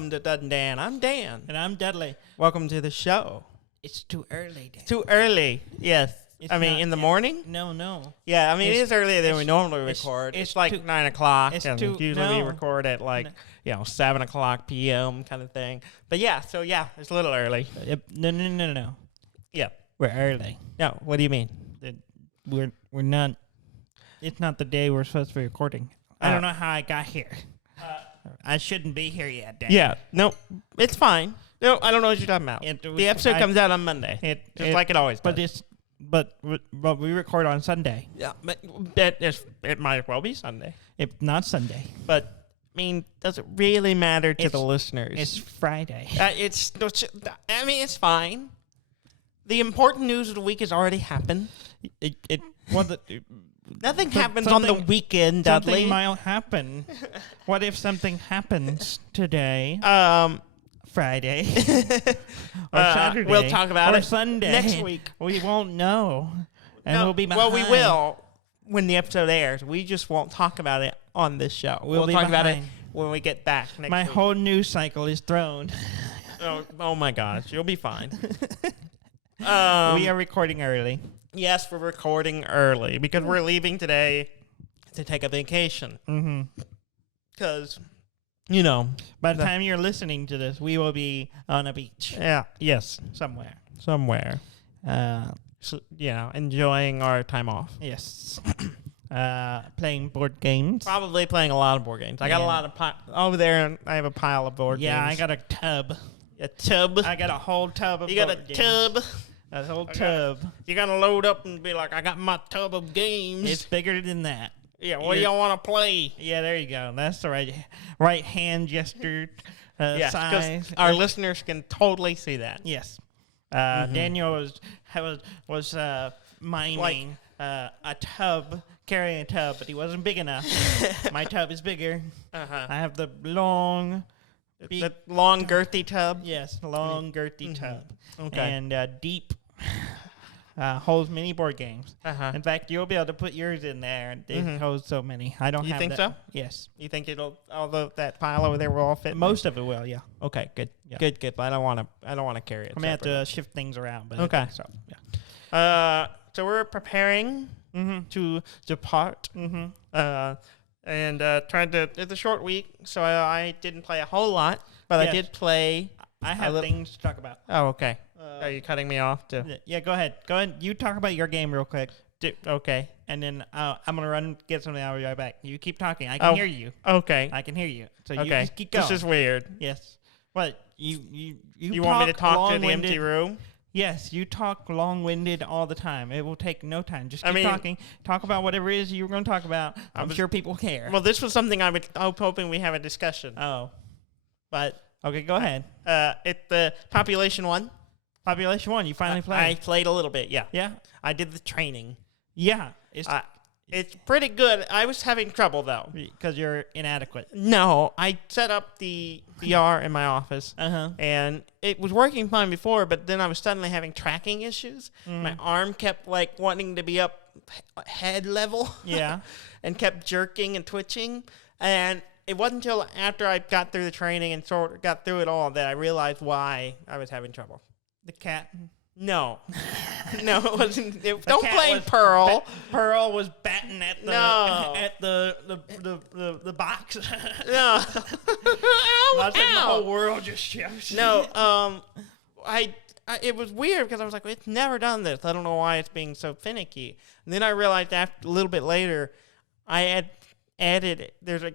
Welcome to Dud and Dan. I'm Dan. And I'm Dudley. Welcome to the show. It's too early, Dan. Too early. Yes. It's I mean, not in the yet. morning? No. Yeah, I mean, it is earlier than we normally it's- record. it's It's like too- 9 o'clock, it's and too- usually we no. record at like, No. 7 o'clock p.m. kind of thing. But yeah, so yeah, it's a little early. No. Yeah. We're early. No, what do you mean? We're not. It's not the day we're supposed to be recording. I don't know how I got here. I shouldn't be here yet, Dan. Yeah, no, it's fine. No, I don't know what you're talking about. It was- The episode I- comes out on Monday, just like it always does. But we record on Sunday. Yeah, but it might as well be Sunday. If not Sunday, But, I mean, does it really matter to the listeners? it's Friday. It's fine. The important news of the week has already happened. Nothing happens on the weekend, Dudley. Something might happen. What if something happens today? Friday or Saturday. We'll talk about or it Sunday next week. We won't know, and No, we'll be behind. Well, we will when the episode airs. We just won't talk about it on this show. We'll be talk about it behind. when we get back next My week. whole news cycle is thrown. Oh my gosh, you'll be fine. We are recording early. Yes, we're recording early because we're leaving today to take a vacation. Mm-hmm. Because, By the time you're listening to this, we will be on a beach somewhere. somewhere. So, enjoying our time off. Yes. Playing board games. Probably playing a lot of board games. I got a Yeah. lot of over there, and I have a pile of board Yeah, games. I got a tub. A tub. I got a whole tub of You got a board games. tub. A whole I got- tub. You're gonna load up and be like, I got my tub of games. It's bigger than that. Yeah, what do y'all want to play? Yeah, there you go. That's the right hand gesture Yes, 'cause size. our listeners can totally see that. Yes. Daniel was miming a tub, carrying a tub, but he wasn't big enough. My tub is bigger. Uh-huh. I have the long, big, The long, girthy tub. yes, long, girthy tub. Okay. And deep. Holds many board games. Uh-huh. In fact, you'll be able to put yours in there. It holds so many. I don't You have think that. so? Yes. You think although that pile over there will all fit? Most of it will, yeah. Okay, good. Yeah. Good. I don't want to carry it. I may have to shift things around, but I Okay. think so. Yeah. So we're preparing to depart. And trying to. It's a short week, so I didn't play a whole lot, but I Yes. did play. I have little- things to talk about. Oh, okay. Are you cutting me off? Yeah, go ahead. You talk about your game real quick, Okay. and then I'm going to run and get something. I'll be right back. You keep talking. I can hear you. Okay. I can hear you. So you Okay. just keep going. This is weird. Yes. What? You Want me to talk to the long-winded- empty room? Yes, you talk long-winded all the time. It will take no time. Just keep I mean- talking. Talk about whatever it is you were going to talk about. I'm sure people care. Well, this was something I was hoping we have a discussion. Oh. But Okay, go ahead. it's the population one. Population 1, you finally I played. played a little bit. Yeah. Yeah? I did the training. Yeah. It's pretty good. I was having trouble though. Because you're inadequate. No, I set up the VR in my office. Uh-huh. And it was working fine before, but then I was suddenly having tracking issues. My arm kept wanting to be up head level. Yeah. And kept jerking and twitching. And it wasn't until after I got through the training and sort of got through it all that I realized why I was having trouble. The cat. No. No, it wasn't. Don't cat blame was Pearl. Pearl was batting at the No. at the box. No. I think the whole Ow. world just shifts. No, it was weird because I was like, it's never done this. I don't know why it's being so finicky. And then I realized a little bit later, I had added.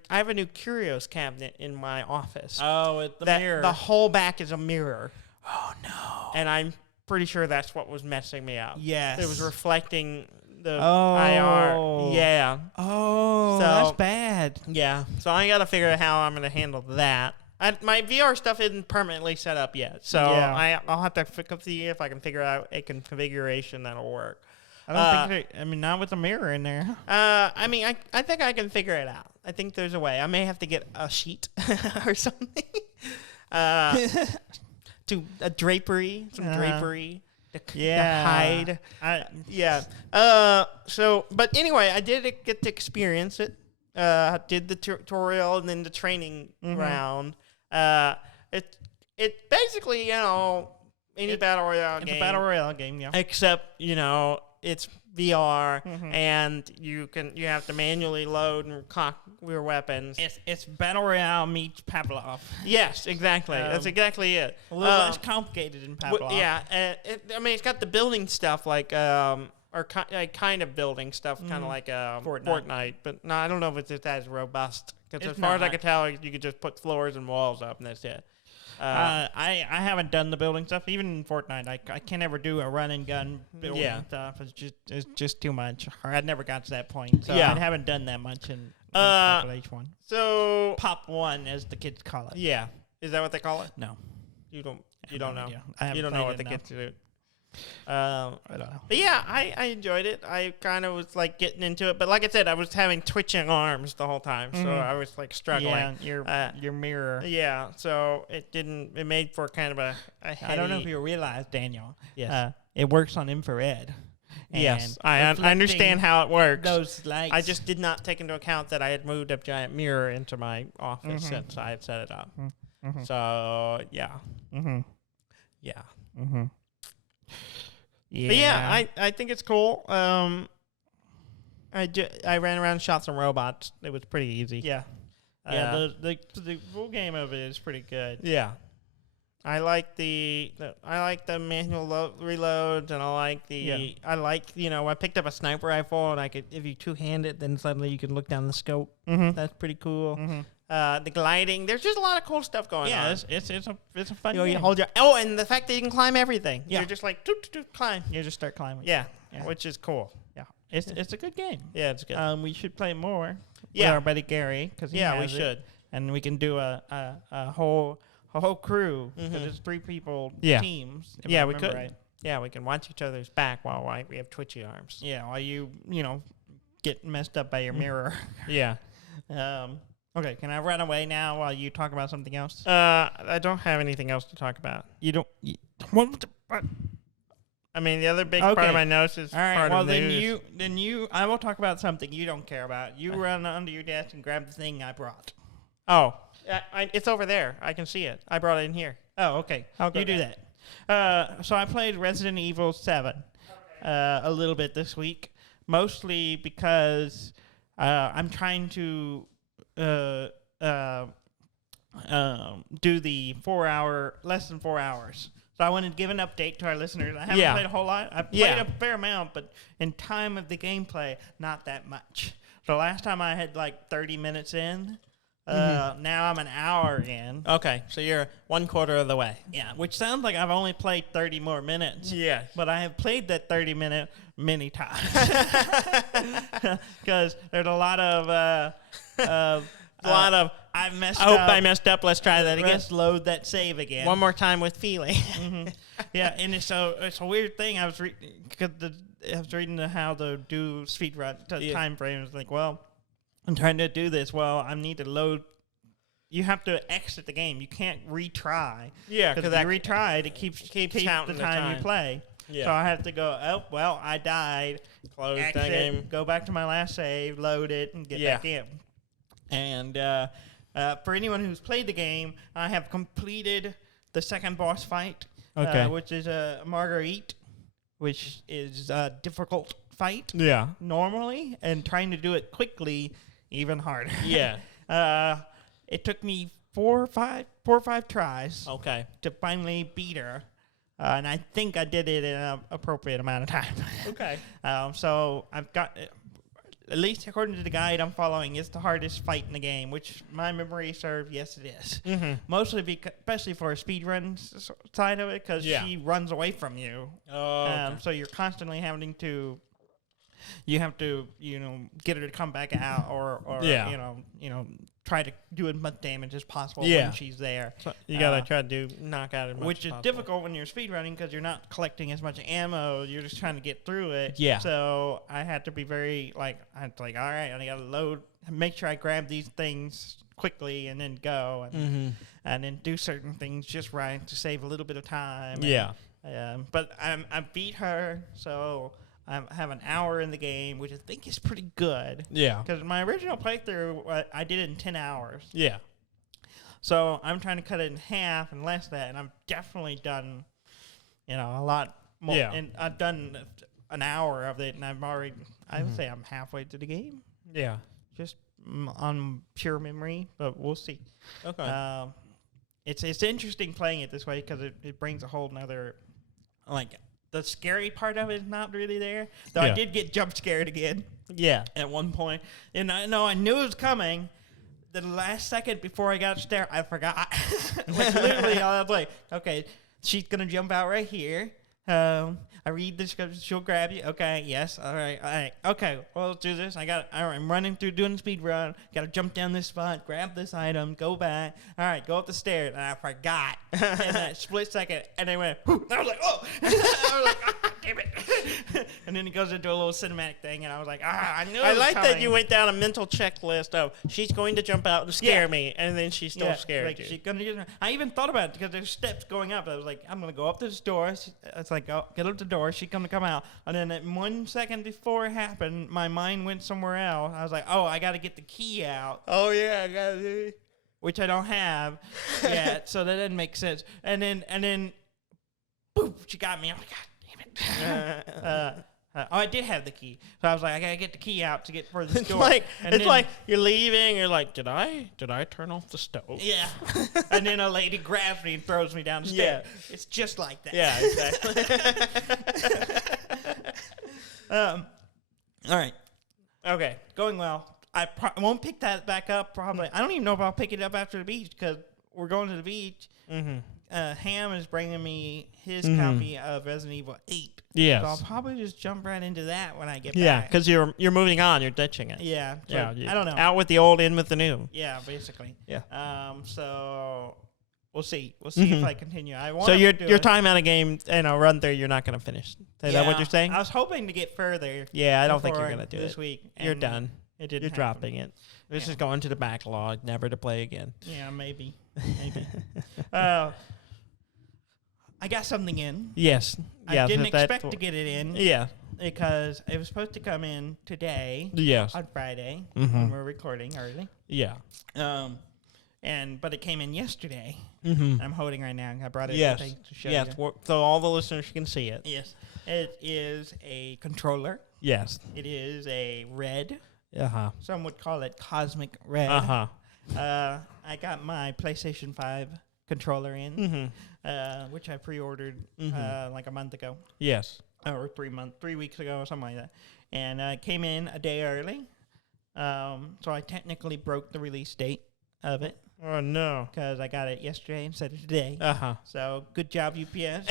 I have a new curios cabinet in my office. Oh, at the that mirror. the whole back is a mirror, Oh no. and I'm pretty sure that's what was messing me up. Yes. It was reflecting the Oh. IR. Yeah. Oh, So- that's bad. Yeah. So I got to figure out how I'm going to handle that. My VR stuff isn't permanently set up yet, so Yeah. I'll have to see if I can figure out a configuration that'll work. I don't think. Not with the mirror in there. I mean, I think I can figure it out. I think there's a way. I may have to get a sheet or something. To a drapery, some drapery to hide. Yeah. But anyway, I did get to experience it. Did the tutorial and then the training round. it's basically any battle royale game. It's a battle royale game, yeah. Except it's VR and you have to manually load and cock your weapons. It's battle royale meets Pavlov. Yes, exactly. That's exactly it. A little less complicated in Pavlov. It's got the building stuff like kind of building stuff, kind of like Fortnite. But no, I don't know if it's just as robust. Because as far as I can tell, you could just put floors and walls up, and that's it. I haven't done the building stuff. Even in Fortnite, I can't ever do a run and gun building stuff. It's just too much. Or I never got to that point. So I haven't done that much in H1. So Pop 1, as the kids call it. Yeah, is that what they call it? No, you don't know. You don't know what the kids do. I don't know. But yeah, I enjoyed it. I kind of was like getting into it, but like I said, I was having twitching arms the whole time, so I was like struggling. Yeah, your mirror. Yeah, so it made for kind of a heady. I don't know if you realize, Daniel. Yes. It works on infrared. Yes, I understand how it works. Those lights. I just did not take into account that I had moved a giant mirror into my office since I had set it up. So yeah. Yeah. Yeah. But yeah, I think it's cool. I ran around, shot some robots. It was pretty easy. Yeah. Yeah, the full game of it is pretty good. Yeah. I like the manual reloads, and I picked up a sniper rifle, and I could, if you two-hand it, then suddenly you can look down the scope. That's pretty cool. The gliding, there's just a lot of cool stuff going on. Yeah, it's a fun game. You hold and the fact that you can climb everything. Yeah. You're just like climb. You just start climbing. Yeah, which is cool. Yeah, it's a good game. Yeah, it's good. We should play more. Yeah, with our buddy Gary, because we should, and we can do a whole crew, because it's 3 people teams. If I we could. Right. Yeah, we can watch each other's back while we have twitchy arms. Yeah, while you get messed up by your mirror. Yeah. Okay, can I run away now while you talk about something else? I don't have anything else to talk about. You don't. I mean, the other big part of my notes is all right. part Well, of news. then I will talk about something you don't care about. You run under your desk and grab the thing I brought. Oh, it's over there. I can see it. I brought it in here. Oh, okay. You do that. So I played Resident Evil 7 a little bit this week, mostly because I'm trying to do the less than 4 hours. So I wanted to give an update to our listeners. I haven't played a whole lot. I've played a fair amount, but in time of the gameplay, not that much. So last time I had like 30 minutes in. Now I'm an hour in. Okay, so you're 1/4 of the way. Yeah, which sounds like I've only played 30 more minutes. Yeah. But I have played that 30-minute many times. Because there's a lot of... I messed up. I hope I messed up. Let's try that again. Let's load that save again. One more time with feeling. Yeah, and it's a weird thing. I was reading how to do speedrun time frames. Like, well, I'm trying to do this. Well, I need to load. You have to exit the game. You can't retry. Yeah, because if you retry, it keeps counting the time you play. Yeah. So I have to go, oh, well, I died. Close exit, that game. Go back to my last save, load it, and get back in. And for anyone who's played the game, I have completed the second boss fight, which is Marguerite, which is a difficult fight normally, and trying to do it quickly, even harder. Yeah. It took me four or five tries to finally beat her. And I think I did it in an appropriate amount of time. Okay. So I've got... At least according to the guide I'm following, it's the hardest fight in the game, which my memory serves, yes, it is. Mostly, especially for a speedrun side of it, because she runs away from you. So you're constantly having to... You have to, get her to come back out, or try to do as much damage as possible when she's there. So you gotta try to knock out as much which as is difficult when you're speedrunning because you're not collecting as much ammo. You're just trying to get through it. Yeah. So I had to be very all right, I gotta load, make sure I grab these things quickly and then go and then do certain things just right to save a little bit of time. But I beat her, so I have an hour in the game, which I think is pretty good. Yeah. Because my original playthrough, I did it in 10 hours. Yeah. So I'm trying to cut it in half and less that, and I've definitely done, a lot more. Yeah. And I've done an hour of it, and I would say I'm halfway through the game, Yeah. just on pure memory, but we'll see. Okay. It's interesting playing it this way because it brings a whole nother, the scary part of it is not really there. Though I did get jump scared again. Yeah. At one point, and I knew it was coming. The last second before I got upstairs, I forgot. Literally, I was like, okay, she's gonna jump out right here. I read the script, she'll grab you. Okay, yes, all right. Okay, well, let's do this. I'm running through doing the speed run. Got to jump down this spot, grab this item, go back. All right, go up the stairs, and I forgot in that split second, and I went. And I was like, oh, I was like, oh, damn it. And then it goes into a little cinematic thing, and I was like, I knew. I it was like coming. that you went down a mental checklist of she's going to jump out and scare me, and then she still scared like you. She's gonna I even thought about it because there's steps going up. I was like, I'm gonna go up to this door. It's like, oh, get up the door. She's gonna come out. And then at 1 second before it happened, my mind went somewhere else. I was like, oh, I got to get the key out. Oh yeah, I got it. Which I don't have yet, so that didn't make sense. And then, boop, she got me. I'm like, God damn it. I did have the key, so I was like, I gotta get the key out to get for the door. It's like you're leaving. You're like, did I turn off the stove? Yeah. And then a lady grabs me and throws me down the stairs. Yeah. It's just like that. Yeah, exactly. All right. Okay. Going well. I won't pick that back up probably. I don't even know if I'll pick it up after the beach because we're going to the beach. Mm-hmm. Ham is bringing me his copy of Resident Evil 8. Yes. So I'll probably just jump right into that when I get Yeah, back. because you're moving on. You're ditching it. Yeah. So Yeah. I don't know. Out with the old, in with the new. Yeah, basically. Yeah. So we'll see. We'll see if I continue. I want So your do it. time out of game and a run through, you're not going to finish. Is that what you're saying? I was hoping to get further. Yeah, I don't think you're before going to do this it. week. You're and done. It didn't You're happen. dropping it. This is going to the backlog, never to play again. Yeah, maybe. I got something in. Yes. I didn't expect to get it in. Yeah. Because it was supposed to come in today. Yes. On Friday Mhm. when we're recording early. Yeah. But it came in yesterday. Mm-hmm. I'm holding right now. I brought it Yes. to show Yes. you. So all the listeners can see it. Yes. It is a controller. Yes. It is a red. Uh-huh. Some would call it cosmic red. Uh-huh. I got my PlayStation 5 controller in, which I pre-ordered like a month ago. Yes. Or 3 weeks ago or something like that. And it came in a day early. So I technically broke the release date of it. Oh, no. Because I got it yesterday instead of today. Uh-huh. So good job, UPS.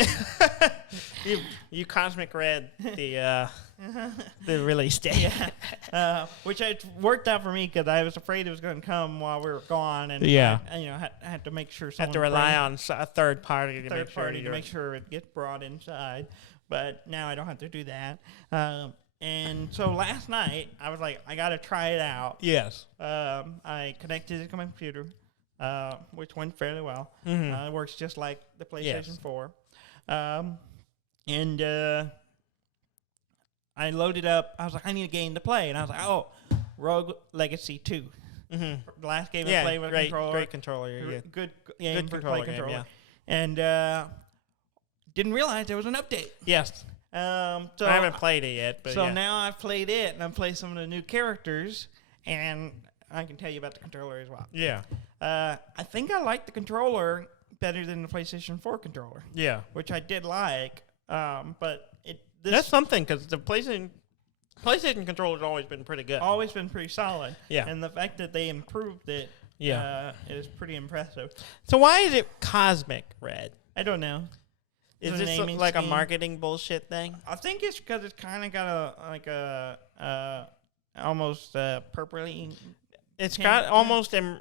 You cosmic read the release date. Yeah. Which worked out for me because I was afraid it was going to come while we were gone. And Yeah. I had to make sure Have to rely on a third party to make sure it gets brought inside. But now I don't have to do that. And so last night, I was like, I got to try it out. Yes. I connected it to my computer, which went fairly well. Mm-hmm. It works just like the PlayStation 4. And I loaded up. I was like, I need a game to play. And I was like, oh, Rogue Legacy 2. Mm-hmm. The last game I played with a controller. Great controller. Yeah. Good game Good for controller play game, controller. yeah. And didn't realize there was an update. Yes. So I haven't played it yet, but so now I've played it, and I've played some of the new characters, and I can tell you about the controller as well. Yeah. I think I like the controller better than the PlayStation 4 controller, Yeah. which I did like, but That's something, because the PlayStation controller's always been pretty good. always been pretty solid. Yeah. And the fact that they improved it is pretty impressive. So why is it cosmic red? I don't know. Is The this naming like a scheme. marketing bullshit thing? I think it's because it's kind of got a almost purpley. It's Pink, got yeah. almost a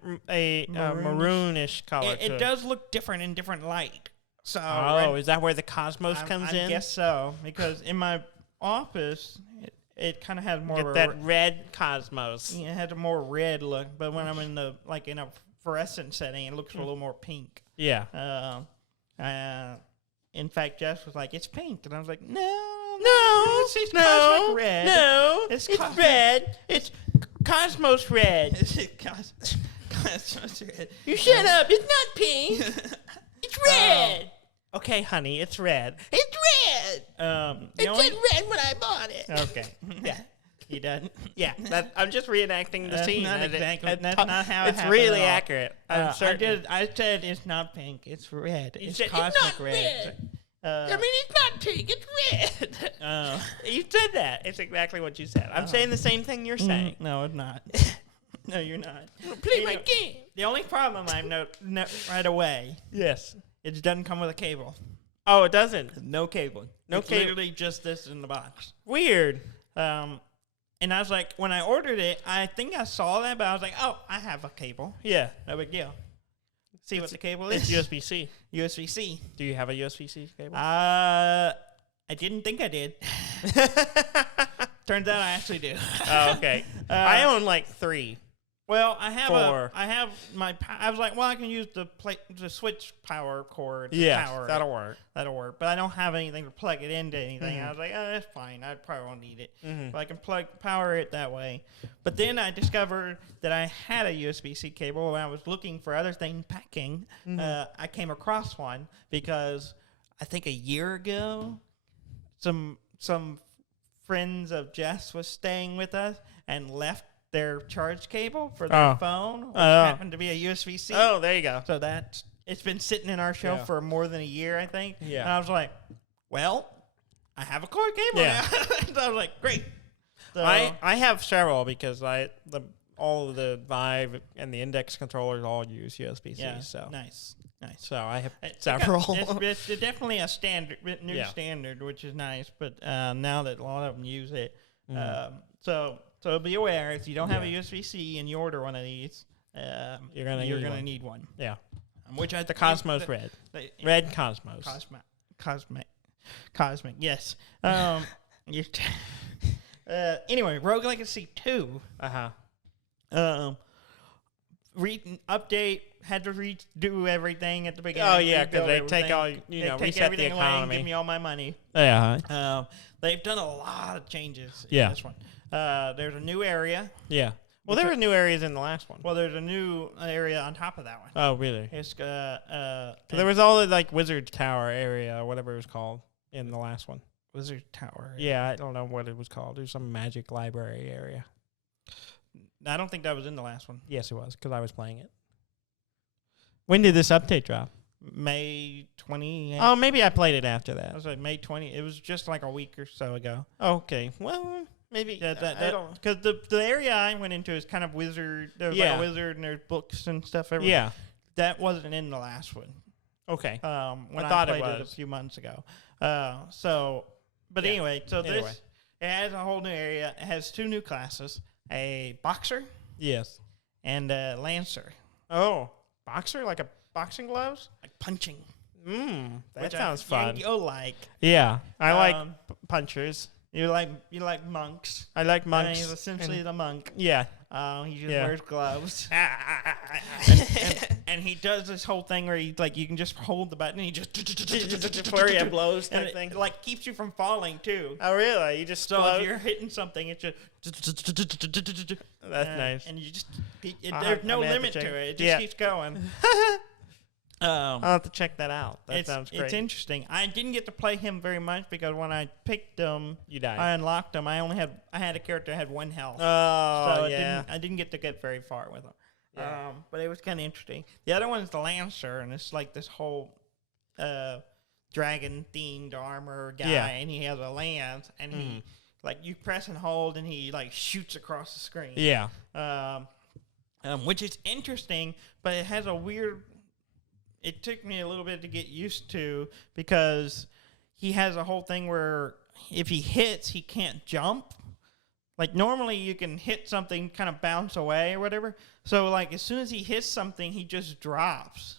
maroonish color to It does look different in different light. So is that where the cosmos comes in? I guess so, because in my office, it kind of has more Get of that red cosmos. it has a more red look. But when I'm in a fluorescent setting, it looks a little more pink. Yeah. In fact, Jess was like, "It's pink," and I was like, "No, No, it's no, cosmic red. no, It's it's cosmic- red. It's Cosmos Red. Cosmos Red. You shut up. It's not pink. It's red. Okay, honey, it's red. It's red. It said red when I bought it. Okay. Yeah. He doesn't. Yeah, I'm just reenacting the scene. Not exactly. That's not how it's it really at all. accurate. I'm certain. I said it's not pink. It's red. It's said, cosmic it's not red. I mean, it's not pink. It's red. You said that. It's exactly what you said. I'm saying the same thing you're saying. No, it's not. No, you're not. Play my game. The only problem I know right away. Yes. It doesn't come with a cable. Oh, it doesn't. No cable. No it's cable. Literally just this in the box. Weird. And I was like, when I ordered it, I think I saw that, but I was like, oh, I have a cable. Yeah. No big deal. See what the cable is? It's USB-C. USB-C. Do you have a USB-C cable? I didn't think I did. Turns out I actually do. Oh, okay. I own like 3. Well, I have 4. I was like, well, I can use the switch power cord. Yeah, power that'll work. That'll work. But I don't have anything to plug it into anything. I was like, oh, that's fine. I probably won't need it. But I can power it that way. But then I discovered that I had a USB-C cable when I was looking for other things packing. I came across one because I think a year ago, some friends of Jess was staying with us and left their charge cable for their phone, which happened to be a USB-C. Oh, there you go. So it's been sitting in our shelf for more than a year, I think. Yeah. And I was like, well, I have a cord cable now. So I was like, great. So I have several because all of the Vive and the Index controllers all use USB-C. yeah, So nice. So I have several. It's definitely a new standard, which is nice. But now that a lot of them use it, so be aware if you don't have a USB-C and you order one of these, you're gonna need one. Yeah. Which I the Cosmos Red. Red Cosmos. Cosmic. Yes. Anyway, Rogue Legacy 2. Update, had to redo everything at the beginning. Oh yeah, because they everything. take all reset the away and economy. give me all my money. Yeah. They've done a lot of changes in Yeah. this one. There's a new area. Yeah. Well, there were new areas in the last one. Well, there's a new area on top of that one. Oh, really? It's there was all the like Wizard Tower area or whatever it was called in the last one. Wizard Tower. Yeah, I don't know what it was called. There's some magic library area. I don't think that was in the last one. Yes, it was because I was playing it. When did this update drop? May 20. Oh, maybe I played it after I that. was like May 20. It was just like a week or so ago. Okay. Well, maybe. I don't, because the area I went into is kind of wizard. There's like a wizard and there's books and stuff everywhere. Yeah. That wasn't in the last one. Okay. When I thought played it it was a few months ago. Anyway, this it has a whole new area. It has 2 new classes: a boxer, yes, and a lancer. Oh, boxer, like a boxing gloves, like punching. That sounds fun. You like? Yeah, I like punchers. You like monks. I like monks. He's essentially the monk. Yeah. He just wears gloves. and he does this whole thing where he you can just hold the button and he just flurry of blows type thing. It keeps you from falling too. Oh really? You just if you're hitting something, it's just that's nice. And you just there's no limit to it. It just keeps going. I'll have to check that out. That sounds great. It's interesting. I didn't get to play him very much because when I picked him, you died. I unlocked him. I had a character that had 1 health. Oh, so yeah. I didn't get to get very far with him. Yeah. But it was kind of interesting. The other one's the Lancer, and it's like this whole dragon-themed armor guy, and he has a lance, and he you press and hold, and he shoots across the screen. Yeah. Which is interesting, but it has a weird. It took me a little bit to get used to because he has a whole thing where if he hits, he can't jump. Like normally you can hit something, kind of bounce away or whatever. So as soon as he hits something, he just drops.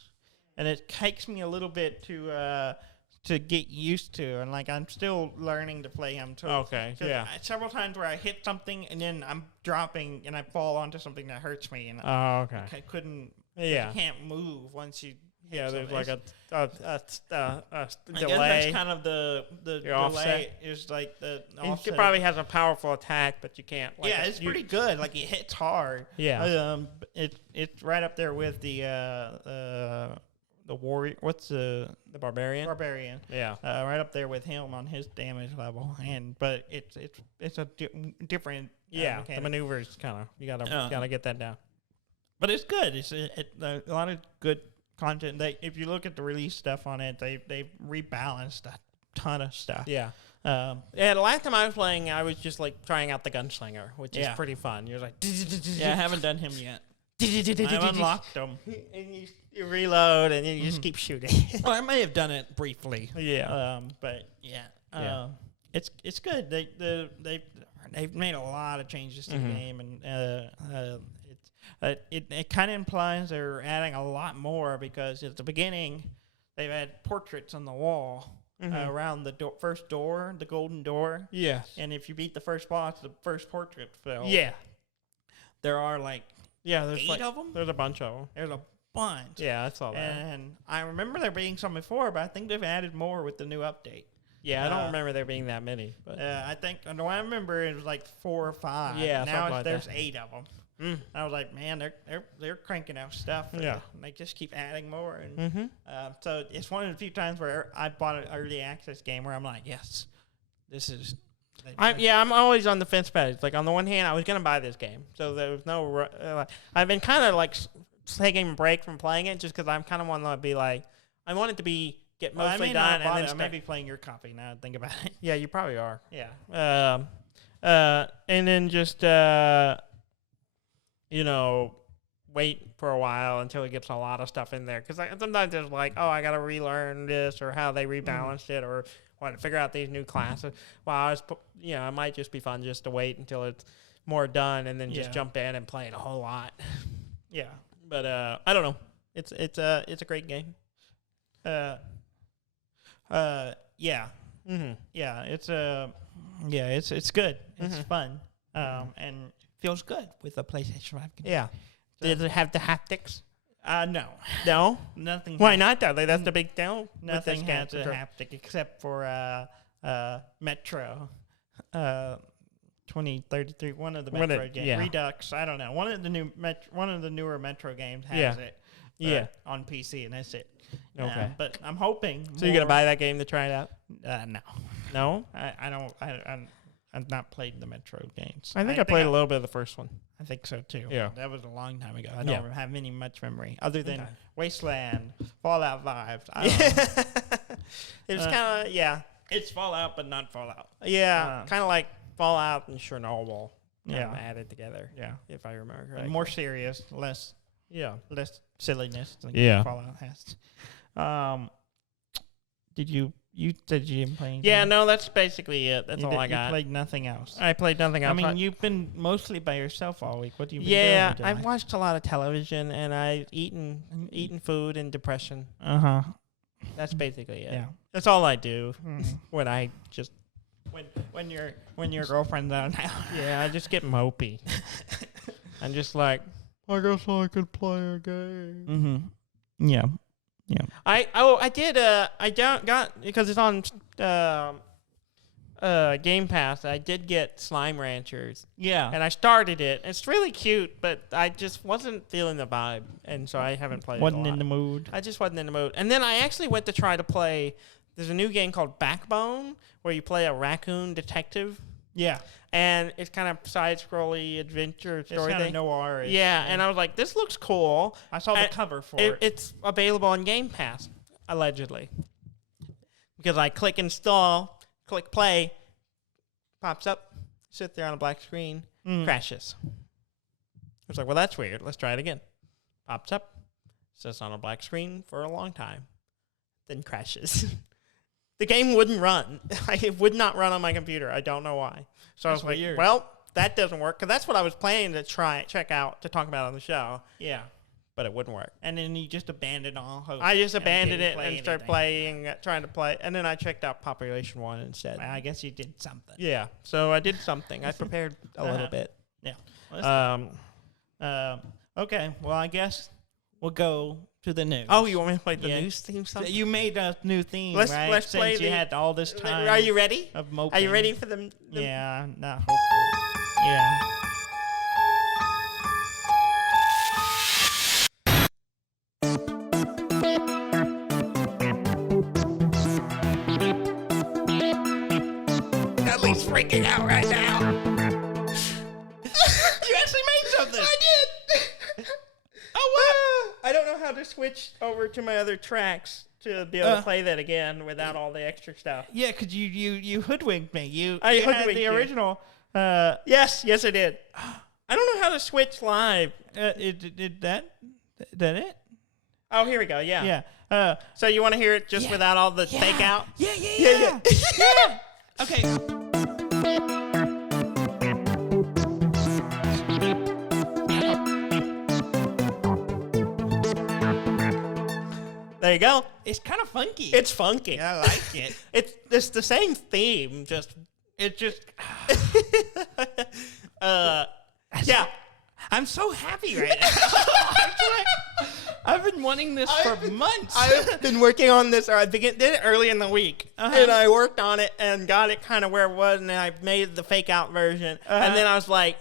And it takes me a little bit to get used to. And I'm still learning to play him too. Okay, yeah. Several times where I hit something and then I'm dropping and I fall onto something that hurts me. And oh, okay. I couldn't, yeah. you can't move once you Yeah, there's like a I delay. guess that's kind of the delay offset. is like the He offset. probably has a powerful attack, but you can't. Like, Yeah, it's pretty good. Like it hits hard. Yeah. It's right up there with the warrior. What's the barbarian. barbarian? Yeah. Right up there with him on his damage level. But it's a different. Yeah. mechanic. The maneuvers kind of you gotta get that down. But it's good. It's a lot of good content. If you look at the release stuff on it, they rebalanced a ton of stuff. Yeah. Um, Yeah. The last time I was playing, I was just like trying out the gunslinger, which is Yeah. pretty fun. You're like, yeah, I haven't done him yet. I've unlocked him. and you reload, and then you just keep shooting. Well, I may have done it briefly. Yeah. But yeah. Yeah. It's good. They've made a lot of changes to the game, and it kind of implies they're adding a lot more because at the beginning they've had portraits on the wall around the first door, the golden door. Yes. And if you beat the first boss, the first portrait fell. Yeah. There are like There's 8 like, of them. There's a bunch of them. There's a bunch. Yeah, I saw that. And I remember there being some before, but I think they've added more with the new update. Yeah, I don't remember there being that many. But I think I remember it was like 4 or 5. Yeah, now like there's that. 8 of them. I was like, man, they're cranking out stuff. Yeah. And they just keep adding more. And so it's one of the few times where I bought an early access game where I'm like, yes, this is. I'm always on the fence about it. Like on the one hand, I was gonna buy this game, so there was no. I've been kind of like taking a break from playing it just because I'm kind of want to be like, I want it to be get mostly done and then I may be playing your copy now. I think about it. Yeah, you probably are. Yeah. And then just wait for a while until it gets a lot of stuff in there. Because sometimes there's like, oh, I got to relearn this or how they rebalanced it or want to figure out these new classes. Well, it might just be fun just to wait until it's more done and then just jump in and play it a whole lot. Yeah. But I don't know. It's a great game. Yeah. Mm-hmm. Yeah. It's good. It's fun. And feels good with a PlayStation 5 game. Yeah. Does it have the haptics? No. No? Nothing. Why not, though? That's the big deal. Nothing has a haptic except for Metro 2033. One of the Metro games. Yeah. Redux. I don't know. One of the newer Metro games has it. On PC, and that's it. Okay. But I'm hoping. So you're gonna buy that game to try it out? No. No? I don't. I've not played the Metro games. I think I played a little bit of the first one. I think so too. Yeah. That was a long time ago. I don't have much memory other than Wasteland, Fallout vibes. I don't know. It was kind of It's Fallout, but not Fallout. Yeah, kind of like Fallout and Chernobyl. Yeah. Added together. Yeah. If I remember And correctly. more serious, less silliness than Fallout has. Did you said you didn't play anything? Yeah, no, that's basically it. That's all I got. You played nothing else. I played nothing else. I mean, you've been mostly by yourself all week. What have you been doing? Yeah, I've watched a lot of television and I've eaten food and depression. That's basically it. Yeah. That's all I do when I just when your girlfriend's out now. Yeah, I just get mopey. I'm just like, I guess I could play a game. Yeah. I did I got because it's on Game Pass. I did get Slime Ranchers. Yeah. And I started it. It's really cute, but I just wasn't feeling the vibe, and so I haven't played it a lot. Wasn't in the mood. I just wasn't in the mood. And then I actually went to try to play. There's a new game called Backbone where you play a raccoon detective. Yeah. And it's kind of side-scrolly adventure story It's kind thing. of noir-ish. Yeah, and I was like, this looks cool. I saw the cover for it. It's available on Game Pass, allegedly. Because I click install, click play, pops up, sit there on a black screen, crashes. I was like, well, that's weird. Let's try it again. Pops up, sits on a black screen for a long time, then crashes. The game wouldn't run. It would not run on my computer. I don't know why. So That's I was like, weird. well, that doesn't work. Because that's what I was planning to check out, to talk about on the show. Yeah. But it wouldn't work. And then you just abandoned all hope. I just abandoned didn't it play and started trying to play. And then I checked out Population 1 instead. I guess you did something. Yeah. So I did something. I prepared a little bit. Yeah. Okay. Well, I guess we'll go to the news. Oh, you want me to play the Yeah. news theme song? You made a new theme, Let's right? play Since you had all this time. Are you ready? Of moping. Are you ready for the Yeah, not hopeful. Yeah. Dudley's freaking out right now. You actually made something. I did. Oh, I don't know how to switch over to my other tracks to be able to play that again without all the extra stuff. yeah, because you hoodwinked me. You I had hoodwinked the you. original. Yes, I did. I don't know how to switch live. Did that it? Oh, here we go. Yeah. Yeah. So you want to hear it just Yeah. without all the fake out? Yeah. Yeah. Okay. There you go. It's kind of funky. It's funky. I like it. It's the same theme, just It just. yeah. I'm so happy right now. I've been wanting this for months. I've been working on this, or did it early in the week, and I worked on it and got it kind of where it was, and then I made the fake out version, and then I was like,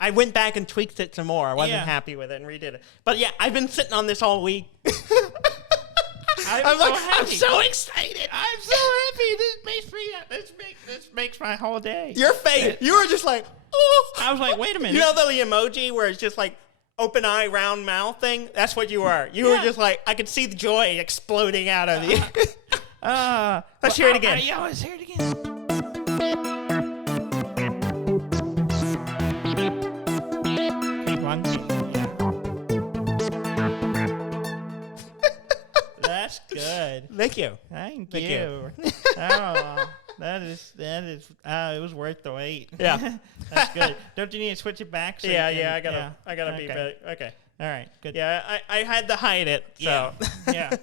I went back and tweaked it some more. I wasn't happy with it and redid it. But yeah, I've been sitting on this all week. I'm so excited. I'm so happy. This makes my whole day. Your face, you were just like, oh. I was like, wait a minute. You know the emoji where it's just like open eye, round mouth thing? That's what you were. You were just like, I could see the joy exploding out of you. Let's hear it again. Yeah, let's hear it again. Keep on keeping, yeah. That's good. Thank you. Thank Thank you. Oh, that is. It was worth the wait. Yeah. That's good. Don't you need to switch it back? So Yeah, you can, I gotta be Okay. better. Okay. All right, good. Yeah, I had to hide it, so. Yeah.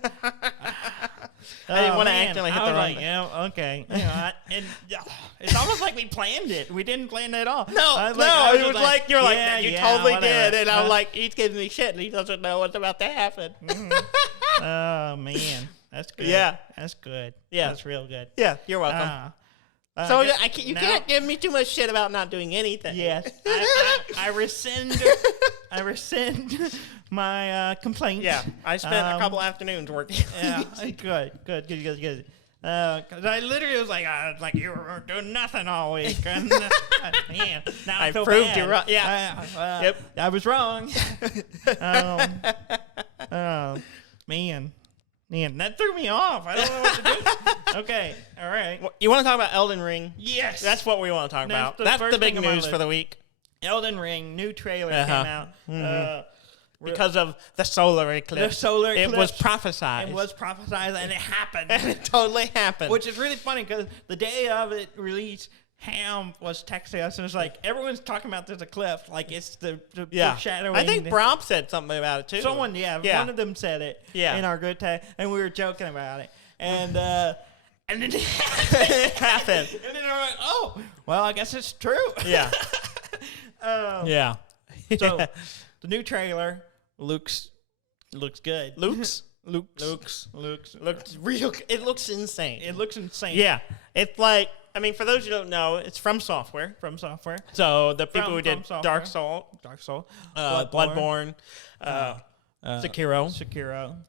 I didn't want to accidentally hit the wrong like, button. yeah, okay. You know, and it's almost like we planned it. We didn't plan it at all. No, it was like, you're like, you totally did. And I'm like, he's giving me shit, and he doesn't know what's about to happen. Oh, man. That's good. Yeah. That's good. Yeah. That's real good. Yeah, you're welcome. So you can't give me too much shit about not doing anything. Yes. I rescind my complaint. Yeah, I spent a couple afternoons working. Yeah, good. Because I literally was like, you were doing nothing all week. And, man, now I feel proved bad. you wrong. Yeah. Yep. I was wrong. Man, that threw me off. I don't know what to do. Okay, all right. You want to talk about Elden Ring? Yes. That's what we want to talk about. That's the first big thing on my news for list. the week. Elden Ring, new trailer came out. Because of the solar eclipse. It was prophesied. It was prophesied, and it happened. And it totally happened. Which is really funny, because the day of it release, Ham was texting us, and it's like, everyone's talking about this eclipse, like it's the foreshadowing. I think Brob said something about it, too. Someone, one of them said it in our good time, and we were joking about it. And then it happened. And then we're like, oh, well, I guess it's true. Yeah. Yeah. So, the new trailer looks good. Looks real. It looks insane. It looks insane. Yeah. It's like, I mean, for those who don't know, it's from software. So the people who did Dark Soul, Bloodborne, Sekiro.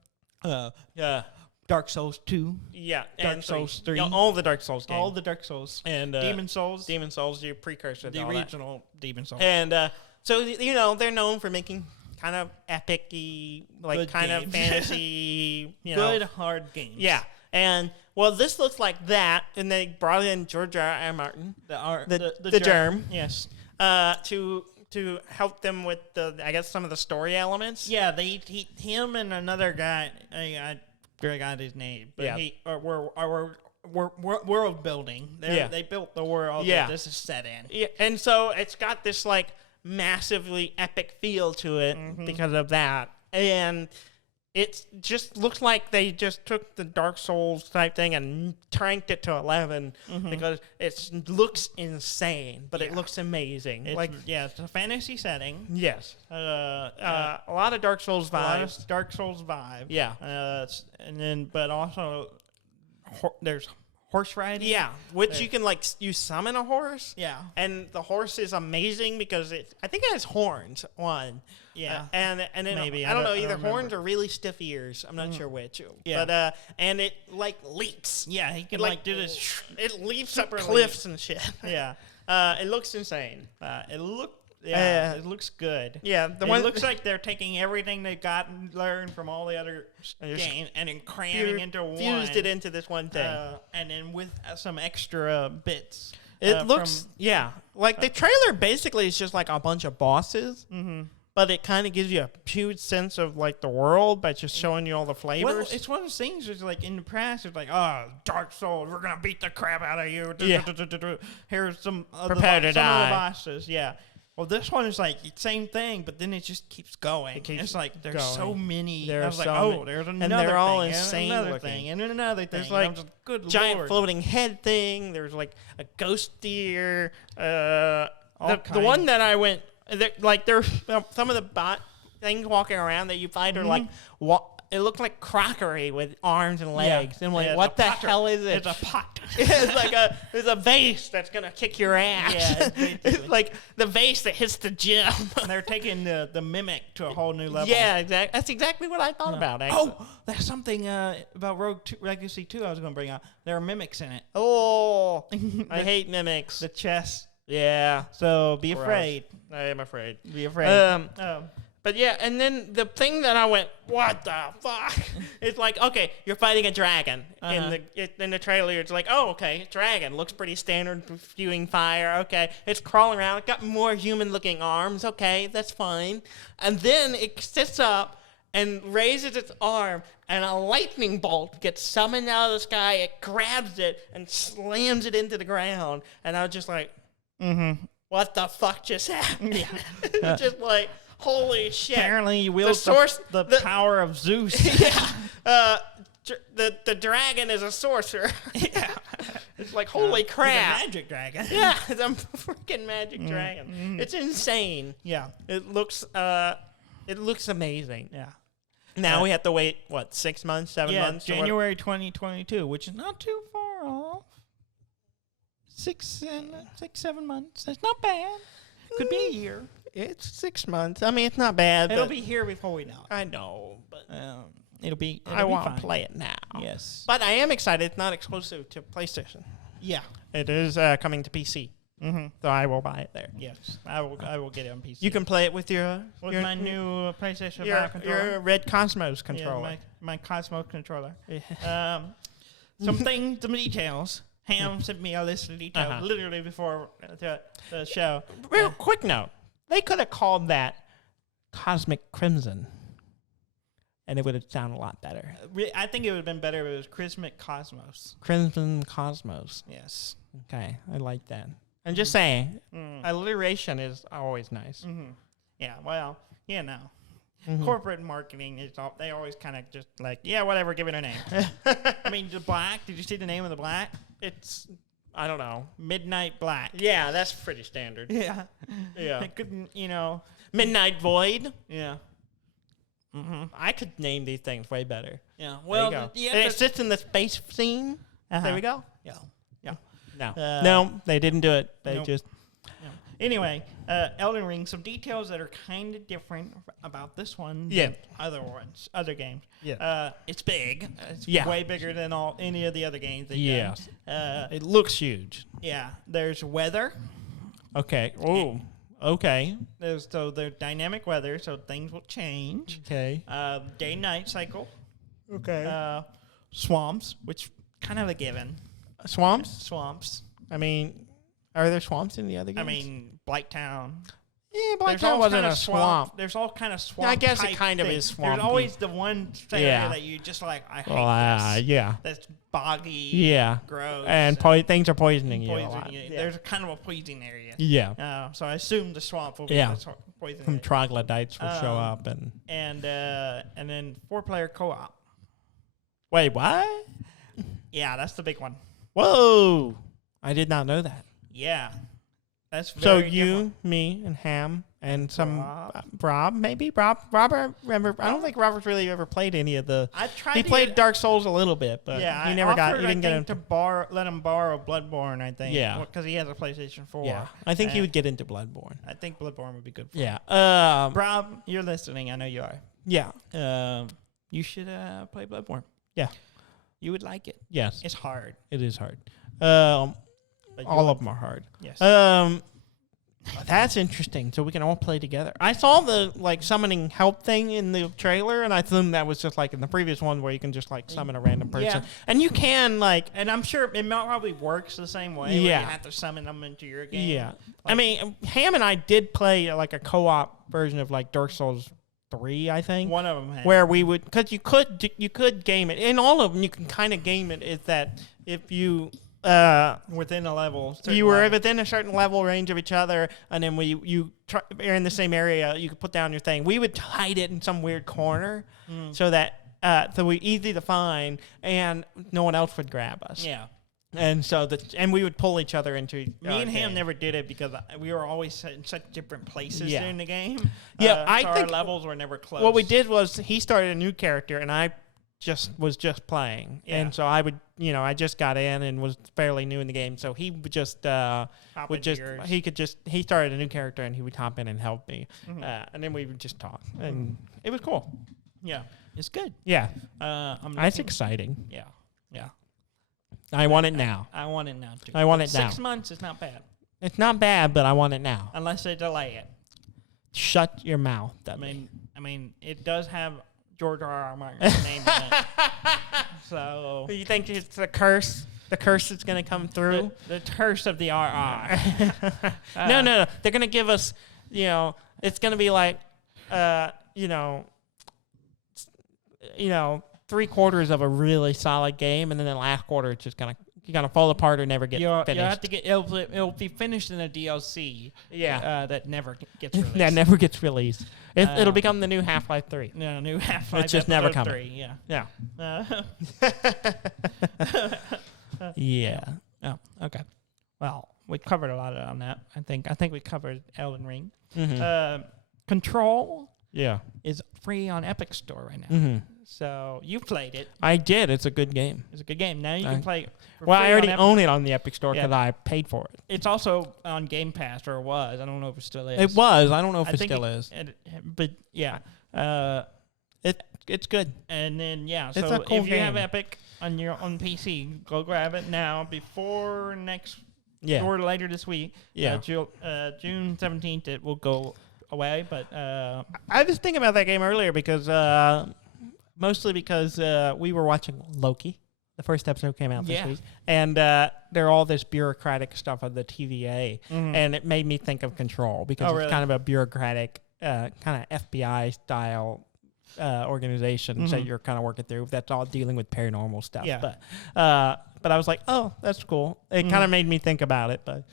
Dark Souls 2. Yeah. Dark Souls 3. All the Dark Souls games. All the Dark Souls. And Demon Souls. Demon Souls, your precursor to The all that. original Demon Souls. And so, they're known for making kind of epic-y, like Good kind of games. fantasy, Good, hard games. Yeah. And, well, this looks like that, and they brought in George R. Martin, the germ. Yes. To help them with some of the story elements. Yeah, him and another guy, I forgot his name, but we're world building. They built the world that this is set in. Yeah, and so it's got this like massively epic feel to it because of that, and it just looks like they just took the Dark Souls type thing and cranked it to 11 because it looks insane, but it looks amazing. It's a fantasy setting. Yes. A lot of Dark Souls vibes. Yeah. But also there's horse riding. Yeah, which you can you summon a horse. Yeah. And the horse is amazing because I think it has horns. One. Yeah. And then maybe I don't know, either horns or really stiff ears. I'm not sure which. Yeah. But and it leaps. Yeah, he can do this. It leaps up cliffs and shit. Yeah. It looks insane. It looks good. Yeah, It looks like they're taking everything they got and learned from all the other games and then cramming into one. Fused it into this one thing. And then with some extra bits. It looks, like the trailer basically is just like a bunch of bosses. But it kind of gives you a huge sense of like the world by just showing you all the flavors. Well, it's one of those things that's like in the past, it's like, Dark Souls, we're gonna beat the crap out of you. Yeah. Here's some of the bosses. Yeah. Well, this one is like same thing, but then it just keeps going. It's like there's so many. I was like, there's another and they're all thing, insane and another looking. thing, and another thing. There's like just, good giant Lord. floating head thing. There's like a ghost deer. The one that I went. There's some of the things walking around that you find are like it looks like crockery with arms and legs. And what the hell is it? It's a pot. It's a vase that's gonna kick your ass. Yeah, it's like the vase that hits the gym. And they're taking the mimic to a whole new level. Yeah, exactly. That's exactly what I thought about. Actually. Oh, there's something about Rogue Legacy 2 I was going to bring up. There are mimics in it. Oh, I hate mimics. The chest. Yeah. So be afraid. I am afraid. Be afraid. But yeah, and then the thing that I went, what the fuck? It's like, okay, you're fighting a dragon. In the trailer, it's like, oh, okay, dragon. Looks pretty standard, spewing fire. Okay, it's crawling around. It got more human-looking arms. Okay, that's fine. And then it sits up and raises its arm, and a lightning bolt gets summoned out of the sky. It grabs it and slams it into the ground. And I was just like, what the fuck just happened? Yeah. It's just like, holy shit. Apparently you wield the power of Zeus. Yeah. The dragon is a sorcerer. Yeah. It's like, holy crap. It's a magic dragon. Yeah, it's a freaking magic dragon. It's insane. Yeah. It looks amazing. Yeah. Now we have to wait, 6 months, 7 months? January 2022, which is not too far off. 7 months. That's not bad. Could be a year. It's 6 months. I mean, it's not bad. It'll be here before we know it. I know, but I want to play it now. Yes. But I am excited. It's not exclusive to PlayStation. Yeah. It is coming to PC. So I will buy it there. Yes. I will get it on PC. You can play it with your my new PlayStation 5 controller. Your Red Cosmos controller. Yeah, my Cosmos controller. Yeah. Some details. Ham sent me a list of details literally before the show. Real quick note. They could have called that Cosmic Crimson, and it would have sounded a lot better. I think it would have been better if it was Cosmic Cosmos. Crimson Cosmos. Yes. Okay, I like that. I'm just saying, alliteration is always nice. Yeah, well, corporate marketing is they always kind of just like, whatever, give it a name. I mean, the black, did you see the name of the black? It's, I don't know. Midnight Black. Yeah, that's pretty standard. Yeah. Yeah. I couldn't, Midnight Void. Yeah. I could name these things way better. Yeah. Well, and it sits in the space scene. There we go. Yeah. No, they didn't do it. They just... Anyway, Elden Ring, some details that are kind of different about this one than other games. Yeah. It's big. It's way bigger than any of the other games they've done. It looks huge. Yeah. There's weather. Okay. Oh, okay. There's dynamic weather, so things will change. Okay. Day-night cycle. Okay. Swamps, which kind of a given. Swamps? Swamps. I mean... Are there swamps in the other games? I mean, Blighttown. Black Town wasn't a swamp. There's all kind of swamp. Yeah, I guess it type kind of things. is swampy. There's always the one area that you just like, I hate this. Yeah. That's boggy. Yeah. Gross. And things are poisoning you a lot. Yeah. There's a kind of a poison area. Yeah. So I assume the swamp will be the poison Some area. troglodytes will show up and then 4-player co-op. Wait, what? Yeah, that's the big one. Whoa! I did not know that. Yeah. That's So very you, different. me, and Ham, and some Rob, maybe Rob. I remember. I don't think Robert's really ever played any of the. I tried. He played Dark Souls a little bit, but yeah, he never got. He I didn't get think into. let him borrow Bloodborne. I think. Yeah. Because he has a PlayStation 4. Yeah, I think he would get into Bloodborne. I think Bloodborne would be good for Yeah. him. Rob, you're listening. I know you are. Yeah. You should play Bloodborne. Yeah. You would like it. Yes. It's hard. It is hard. But All of them are hard. Yes. That's interesting. So we can all play together. I saw the summoning help thing in the trailer, and I assumed that was just like in the previous one where you can just summon a random person. Yeah. And you can and I'm sure it probably works the same way. Yeah. Where you have to summon them into your game. Yeah. I mean, Ham and I did play a co-op version of Dark Souls 3, I think. One of them had. Where we would, because you could game it. In all of them, you can kind of game it. Is that if you within a level, you were within a certain level range of each other, and then are in the same area, you could put down your thing. We would hide it in some weird corner so that we easy to find, and no one else would grab us. Yeah. And so and we would pull each other into. Me and Ham never did it because we were always in such different places during the game. Yeah, I so think our levels were never close. What we did was he started a new character, and I was just playing, and so I would, I just got in and was fairly new in the game, so he would just he started a new character, and he would hop in and help me, and then we would just talk, and it was cool. Yeah, it's good. Yeah, It's exciting. Yeah. I want it now. I want it now too. I want it now. 6 months is not bad. It's not bad, but I want it now. Unless they delay it. Shut your mouth. Dudley. I mean, it does have George R.R. Martin's name in it. So you think it's a curse? The curse is going to come through? The curse of the R.R. No. They're going to give us, it's going to be like, 3/4 of a really solid game, and then the last quarter it's just gonna fall apart or never get finished. You have to it'll be finished in a DLC. Yeah, that never gets released. That never gets released. It'll become the new Half-Life 3. No, new Half-Life. It's just never coming. 3, Yeah. Yeah. Yeah. Oh, okay. Well, we covered a lot on that. I think we covered Elden Ring. Mm-hmm. Control. Yeah. Is free on Epic Store right now. Mm-hmm. So you played it. I did. It's a good game. It's a good game. Now you can play it. Well, I already own it on the Epic Store because I paid for it. It's also on Game Pass, or it was. I don't know if it still is. It was. I don't know if it still is. But yeah, it's good. And then it's so a cool if you have game. Epic on PC, go grab it now before next. Yeah. Or later this week. Yeah. June 17th it will go away, but I was thinking about that game earlier because mostly because we were watching Loki. The first episode came out this week, and they're all this bureaucratic stuff of the TVA, and it made me think of Control because it's kind of a bureaucratic, kind of FBI style organization that you're kind of working through. That's all dealing with paranormal stuff. Yeah. But I was like, oh, that's cool. It kind of made me think about it. But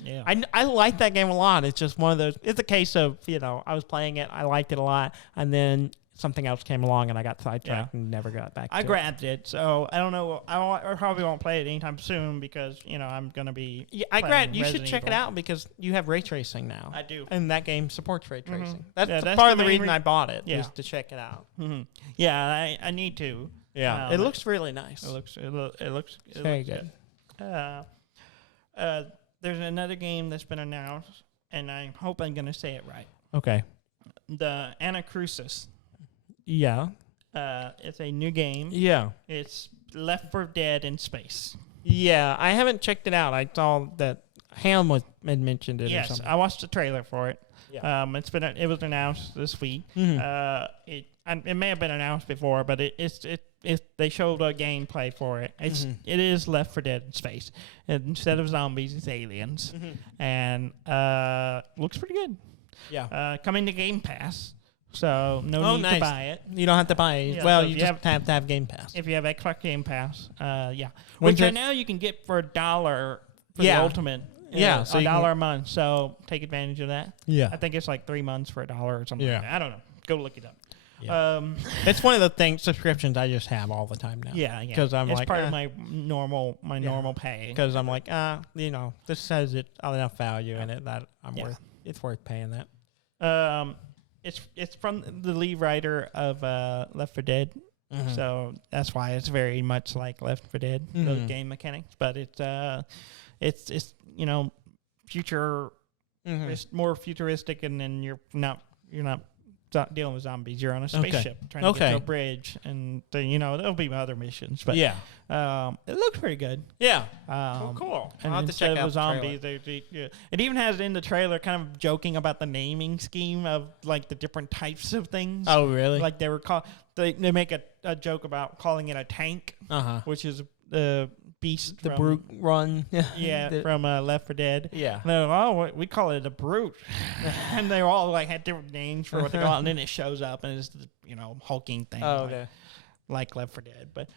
I like that game a lot. It's just one of those. It's a case of I was playing it, I liked it a lot, and then something else came along and I got sidetracked and never got back to it. I grabbed it, so I don't know. I probably won't play it anytime soon because I'm gonna be. Yeah, I grabbed. You should check it out because you have ray tracing now. I do, and that game supports ray tracing. That's that's part of the reason I bought it. Yeah. Is to check it out. Yeah, I need to. Yeah, it looks really nice. It looks very good. There's another game that's been announced, and I hope I'm gonna say it right. Okay. The Anacrusis. Yeah. It's a new game. Yeah. It's Left 4 Dead in space. Yeah, I haven't checked it out. I saw that Ham had mentioned it. Yes, or something. I watched the trailer for it. Yeah. It was announced this week. Mm-hmm. It may have been announced before, but they showed a gameplay for it. It is Left 4 Dead in space. And instead of zombies, it's aliens, and looks pretty good. Yeah. Coming to Game Pass. So no need to buy it. You don't have to buy it. Yeah, Well, so you just have to have Game Pass. If you have Xbox Game Pass, yeah. When's Which right now you can get for $1 for the Ultimate. Yeah, so $1 a month. So take advantage of that. Yeah. I think it's like 3 months for $1 or something like that. I don't know. Go look it up. Yeah. It's one of the subscriptions I just have all the time now. Yeah. Because I'm it's like, part of my normal pay. Because I'm like, this says it enough value in it that it's worth paying that. It's from the lead writer of Left 4 Dead, so that's why it's very much like Left 4 Dead, those game mechanics. But it's future, it's more futuristic, and then you're not dealing with zombies. You're on a spaceship trying to get to a bridge, and there'll be other missions. But it looks pretty good. Yeah. Cool. And I'll have to instead check out of zombies, it even has in the trailer kind of joking about the naming scheme of like the different types of things. Oh, really? Like they were they make a joke about calling it a tank, which is the beast, the brute run. From Left 4 Dead. Yeah. No, we call it a brute, and they all like had different names for what they call it, and then it shows up and it's the hulking thing. Oh, okay. Like Left 4 Dead, but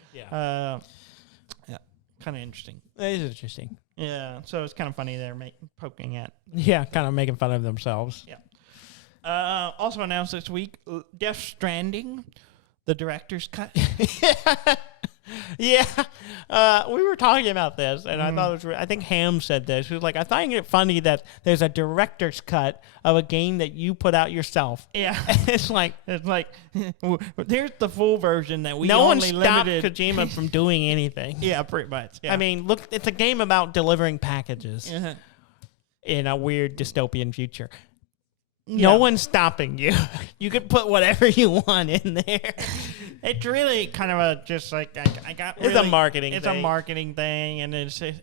kind of interesting. It is interesting. Yeah, so it's kind of funny they're poking at. Yeah, kind of making fun of themselves. Yeah. Also announced this week, Death Stranding, the director's cut. Yeah, we were talking about this, and I thought it was. I think Ham said this. He was like, "I find it funny that there's a director's cut of a game that you put out yourself." Yeah, it's like here's the full version that we no one only stopped limited Kojima from doing anything. Yeah, pretty much. Yeah. I mean, look, it's a game about delivering packages in a weird dystopian future. No one's stopping you. You could put whatever you want in there. It's really kind of just like I got. It's a marketing. It's a marketing thing, and it's just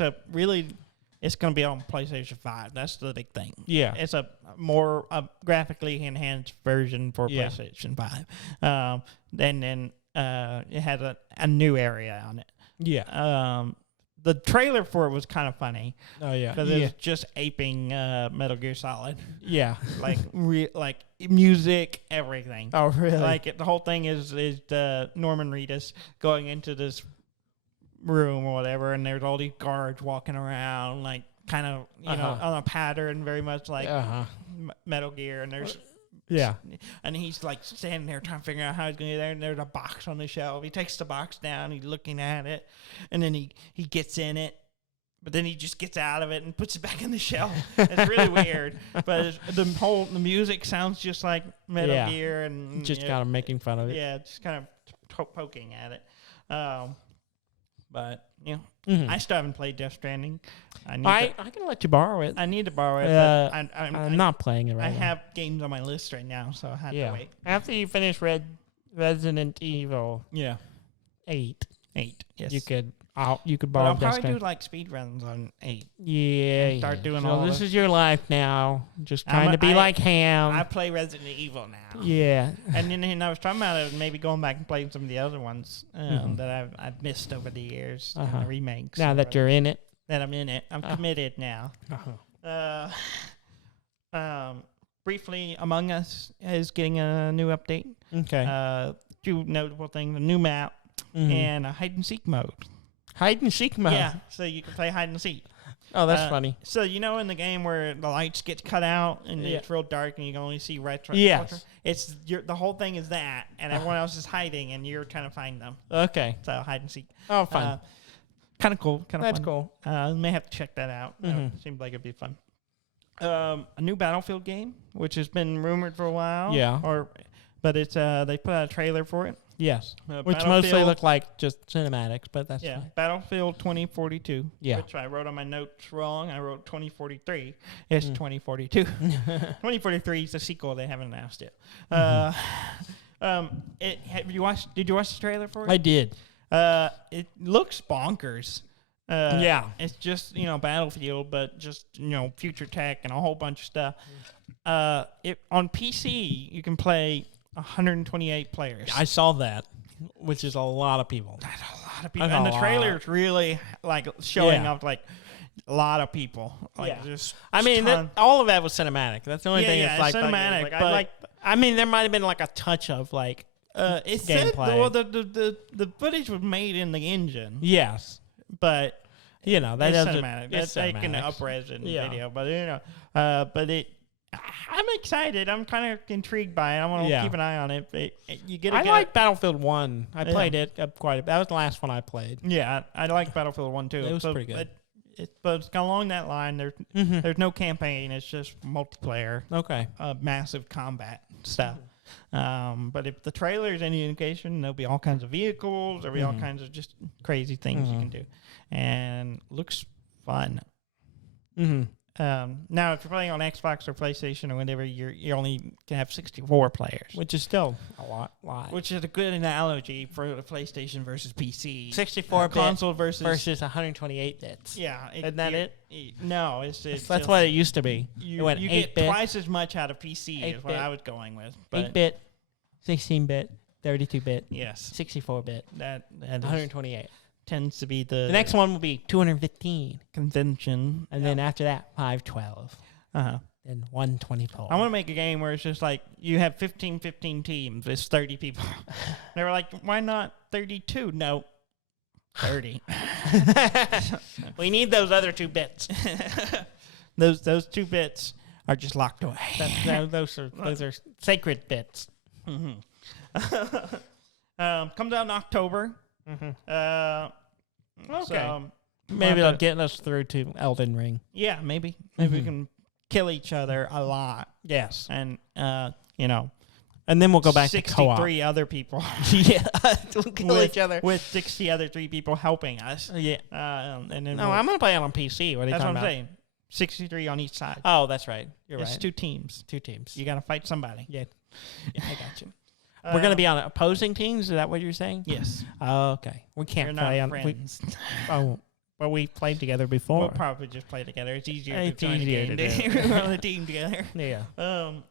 it's going to be on PlayStation 5. That's the big thing. Yeah, it's a more graphically enhanced version for PlayStation 5. Then it has a new area on it. Yeah. The trailer for it was kind of funny. Oh yeah, because it was just aping Metal Gear Solid. Yeah, like like music, everything. Oh really? Like the whole thing is Norman Reedus going into this room or whatever, and there's all these guards walking around, like kind of on a pattern, very much like Metal Gear, and there's. Yeah. And he's like standing there trying to figure out how he's going to get there. And there's a box on the shelf. He takes the box down. He's looking at it. And then he gets in it. But then he just gets out of it and puts it back in the shelf. It's really weird. But the music sounds just like Metal Gear. And just kind of making fun of it. Yeah, just kind of poking at it. But, I still haven't played Death Stranding. I can let you borrow it. I need to borrow it, but I'm not playing it right now. I have games on my list right now, so I have to wait. After you finish Resident Evil 8, yes. you could borrow Death Stranding. I'll probably do like speed runs on 8. Yeah. Start doing so all this is your life now. Just trying to be like Ham. I play Resident Evil now. Yeah. And then I was talking about it, maybe going back and playing some of the other ones that I've missed over the years, the remakes. Now that you're in it. That I'm in it. I'm committed now. Briefly, Among Us is getting a new update. Okay. Two notable things, a new map and a hide and seek mode. Hide and seek mode? Yeah, so you can play hide and seek. Oh, that's funny. So in the game where the lights get cut out and it's real dark and you can only see right. Yes. It's the whole thing is that, and everyone else is hiding and you're trying to find them. Okay. So hide and seek. Oh, fun. Kind of cool. That's cool. May have to check that out. Seems like it'd be fun. A new Battlefield game, which has been rumored for a while. Yeah. But it's they put out a trailer for it. Yes. Which mostly look like just cinematics, but that's fine. Battlefield 2042. Yeah. Which I wrote on my notes wrong. I wrote 2043. It's 2042. 2043 is the sequel. They haven't announced it. Did you watch the trailer for it? I did. It looks bonkers. It's just Battlefield, but just future tech and a whole bunch of stuff. On PC you can play 128 players. I saw that, which is a lot of people. That's a lot of people. And the trailer's really like showing up like a lot of people. Like Yeah. just I mean, ton- all of that was cinematic. That's the only Yeah, thing yeah, that's it's cinematic, Like, but- I mean, there might have been like a touch of like it said gameplay. well, the footage was made in the engine, yes, but you know that it's doesn't. cinematic. It's That's taken cinematic. up-res in Yeah. video, but but it. I'm excited. I'm kind of intrigued by it. I want to Yeah. keep an eye on it. You get. I like Battlefield 1. I Yeah. played it quite a bit. That was the last one I played. Yeah, I like Battlefield 1 too. It was pretty good. But it's along that line. There's no campaign. It's just multiplayer, Okay. massive combat stuff. But if the trailer is any indication, there'll be all kinds of vehicles. There'll be all kinds of just crazy things you can do, and looks fun. Mm-hmm. Now, if you're playing on Xbox or PlayStation or whatever, you only can have 64 players, Which is still a lot. which is a good analogy for the PlayStation versus PC. 64 bit console versus 128 bits. yeah. Isn't that it? No, it's That's just, what it used to be. you, it went you 8 get bit, twice as much out of PC is what 8-bit. I was going with. But 8 bit, 16 bit, 32 bit, yes, 64 bit, that is, 128. tends to be the The next one will be 215, convention. and then after that 512, Uh-huh. then 124. I want to make a game where it's just like you have 15 teams. It's 30 people. They were like, why not 32? No, 30. We need those other 2 bits. those 2 bits are just locked away. Those are sacred bits. Comes out in October. Okay. So, Maybe we'll they'll get us through to Elden Ring. yeah, maybe we can kill each other a lot, Yes. and And then we'll go back to co-op. 63 other people Yeah. We'll kill each other. with 60 other 3 people helping us. Yeah. And then No, I'm going to play it on PC. What are you that's talking what I'm about? saying. 63 on each side. Oh, that's right. You're It's right. 2 teams. 2 teams. You got to fight somebody. Yeah. Yeah, I got you. We're going to be on opposing teams? Is that what you're saying? Yes. Oh, okay. We can't You're play not on... friends. Well, we played together before. We'll probably just play together. It's easier It's to join easier a to game. do. We're on a team together. Yeah. All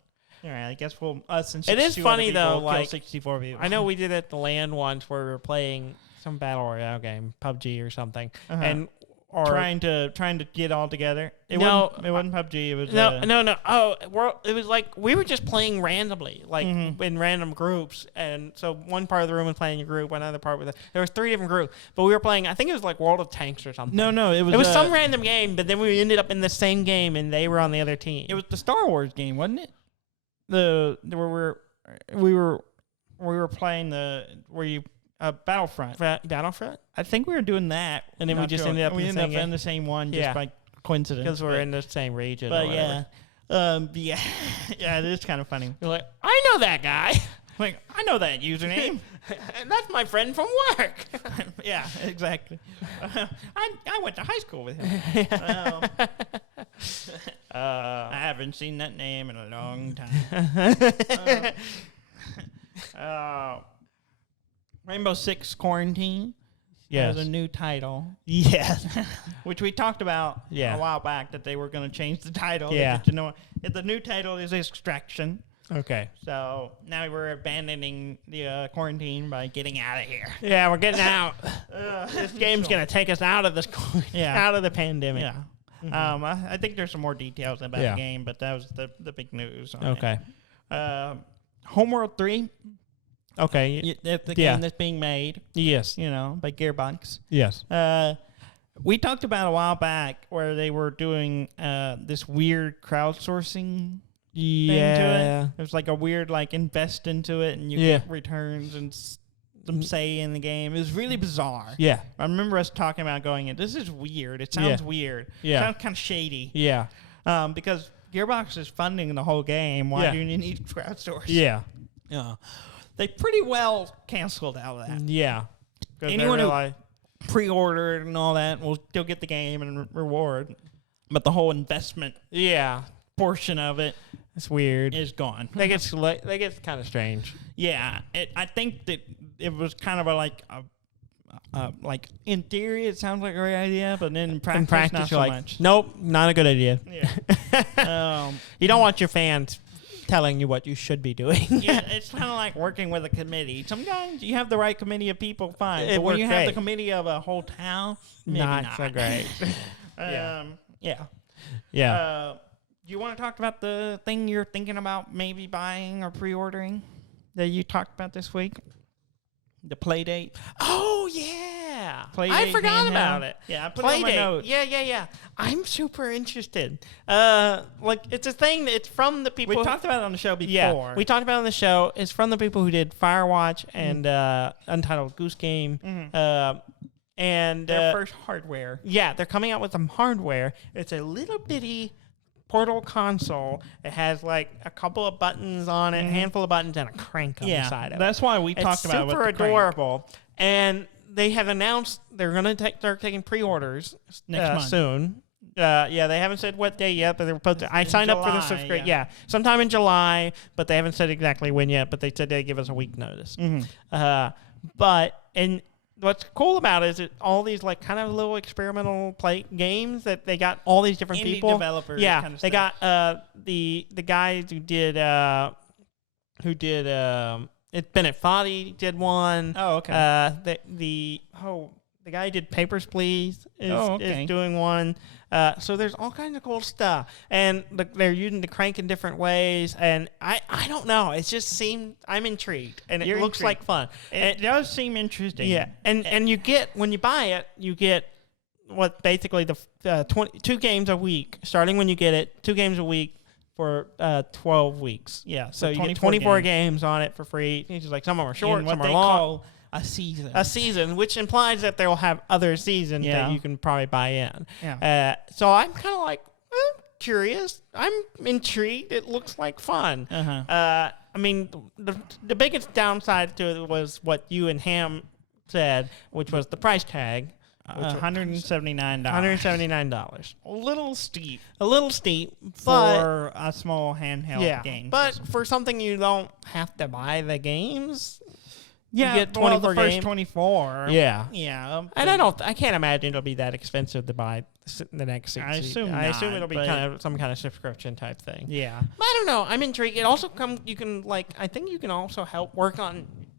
right, I guess us and It is 62 funny, other people though, will kill like, 64 people. I know we did it at the LAN once where we were playing some battle royale game, PUBG or something, Uh-huh. and or trying to get all together. It No, wasn't PUBG. It was no. Oh, it was like we were just playing randomly, like Mhm. in random groups, and so one part of the room was playing a group, another part was there was 3 different groups, but we were playing. I think it was like World of Tanks or something. No, it was. It was some random game, but then we ended up in the same game, and they were on the other team. It was the Star Wars game, wasn't it? We were playing Battlefront. Battlefront, I think we were doing that, and then we Not just sure. ended up we in the ended same up game in the same one just Yeah. by coincidence. because we're in the same region. But or whatever. yeah, yeah, it is kind of funny. You're like, I know that guy, Like, I know that username. and that's my friend from work. Yeah, exactly. I went to high school with him. I haven't seen that name in a long time. Rainbow Six Quarantine has a new title, Yes. which we talked about Yeah. a while back that they were going to change the title. Yeah. The new title is Extraction. Okay. So now we're abandoning the quarantine by getting out of here. Yeah, we're getting out. This game's gonna take us out of this, Yeah. out of the pandemic. Yeah. I think there's some more details about Yeah. the game, but that was the big news. On Okay. It. Homeworld 3, Okay. the Yeah. game that's being made, Yes. by Gearbox. Yes. We talked about a while back where they were doing this weird crowdsourcing thing to Yeah. it. It was like a weird invest into it and you Yeah. get returns and some say in the game. It was really bizarre. Yeah. I remember us talking about going, this is weird. It sounds Yeah. weird. Yeah. It sounds kind of shady. Yeah. Because Gearbox is funding the whole game. Why Yeah. do you need crowdsource? Yeah. They pretty well canceled out of that. Yeah. Anyone who pre-ordered and all that will still get the game and reward. But the whole investment Yeah. portion of it It's weird. is gone. They get kind of strange. Yeah, I think that it was kind of like in theory it sounds like a great idea, but then in practice, not so you're like, much. nope, not a good idea. Yeah. You don't want your fans telling you what you should be doing. Yeah, it's kind of like working with a committee. Sometimes you have the right committee of people, fine. It But when worked you have the great. committee of a whole town, maybe not. So great. Yeah. Yeah. You want to talk about the thing you're thinking about maybe buying or pre-ordering that you talked about this week? The Playdate. Oh, yeah. Playdate I forgot handheld. about it. Yeah, I put it on my notes. Yeah. I'm super interested. It's a thing that it's from the people. We talked about it on the show before. Yeah, we talked about it on the show. It's from the people who did Firewatch and Untitled Goose Game. And their first hardware. Yeah, they're coming out with some hardware. It's a little bitty portable console. It has like a couple of buttons on it, a handful of buttons, and a crank on the side of it. That's why we talked about it. It's super adorable. And they have announced they're going to start taking pre-orders next month. Soon. Yeah, they haven't said what day yet, but they're supposed to. I signed up for the subscription. Yeah, sometime in July, but they haven't said exactly when yet. But they said they'd give us a week notice. And what's cool about it is all these like kind of little experimental play games that they got all these different indie people. Developers. Yeah, kind of they stuff. got the guys who did Bennett Foddy did one. Oh, okay. The guy who did Papers, Please is doing one. So there's all kinds of cool stuff. And they're using the crank in different ways. And I don't know. It just seemed, I'm intrigued. And it looks like fun. It does seem interesting. Yeah. And you get, when you buy it, you get what basically the 2 games a week, starting when you get it, 2 games a week for 12 weeks. Yeah. So you get 24 games on it for free. It's just like some of them are short, some are long. A season. A season, which implies that they'll have other seasons that you can probably buy in. Yeah. So I'm kind of like, curious. I'm intrigued. It looks like fun. I mean, the biggest downside to it was what you and Ham said, which was the price tag. $179. $179. A little steep. For a small handheld game. But for something you don't have to buy the games... Yeah, you get 24 the first games. 24. Yeah. And I can't imagine it'll be that expensive to buy the next 6 I assume it'll be kind of some kind of subscription type thing. Yeah. But I don't know. I'm intrigued. It also I think you can also help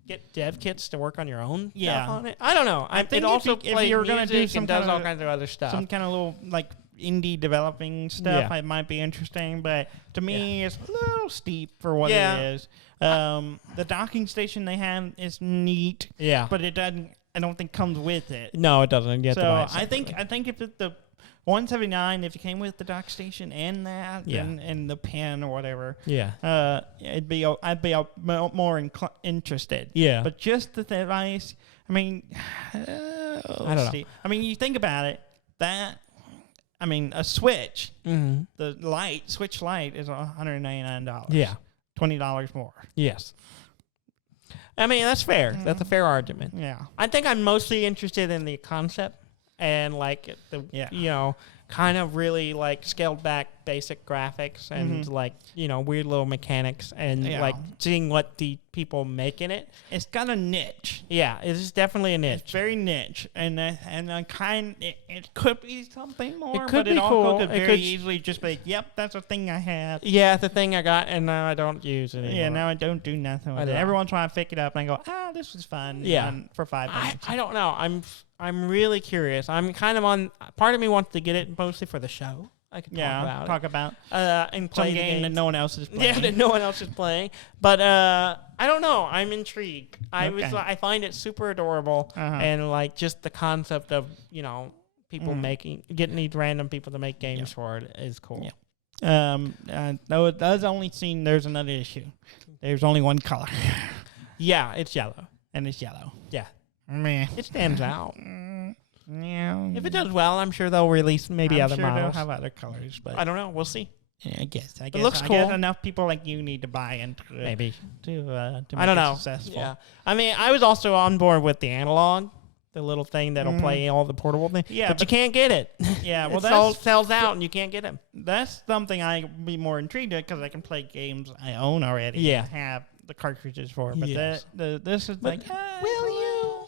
get dev kits to work on your own stuff on it. I don't know. I think it also if you're going to do some does all kinds of other stuff. Some kind of little like indie developing stuff, it might be interesting, but to me it's a little steep for what it is. The docking station they have is neat, but it doesn't. I don't think comes with it. No, it doesn't. So I think if the 179, if it came with the dock station and that, and the pen or whatever, I'd be more interested. Yeah, but just the device. I mean, I don't know. I mean, you think about it. A Switch, the Switch Lite is $199. Yeah. $20 more. Yes. I mean, that's fair. That's a fair argument. Yeah. I think I'm mostly interested in the concept and like kind of really like scaled back basic graphics and weird little mechanics and like seeing what the people make in it. It's got a niche. Yeah, it is definitely a niche. It's very niche, and it could be something more. It could but be it cool. Also could very easily just be, yep, that's a thing I had. Yeah, the thing I got, and now I don't use it anymore. Yeah, now I don't do nothing with it. Every once in a while I pick it up and I go, this was fun. Yeah, for 5 minutes. I don't know. I'm really curious. I'm kind of on. Part of me wants to get it mostly for the show. I could talk about and play some game that no one else is playing. Yeah, that no one else is playing. But I don't know. I'm intrigued. I find it super adorable, and like just the concept of people getting these random people to make games for it is cool. Yeah. Though it does only seem there's another issue. There's only one color. Yeah, it's yellow, and it's yellow. Yeah, meh. It stands out. Yeah. If it does well, I'm sure they'll release maybe other models. They'll have other colors, but I don't know. We'll see. Yeah, I guess. It looks cool. Guess enough people like you need to buy into it. Maybe to make I don't know. It successful. Yeah. I mean, I was also on board with the analog, the little thing that'll play all the portable things. Yeah, but you can't get it. Yeah, well, that sells out, and you can't get them. That's something I'd be more intrigued at because I can play games I own already. Yeah, and have the cartridges for. But this is will you?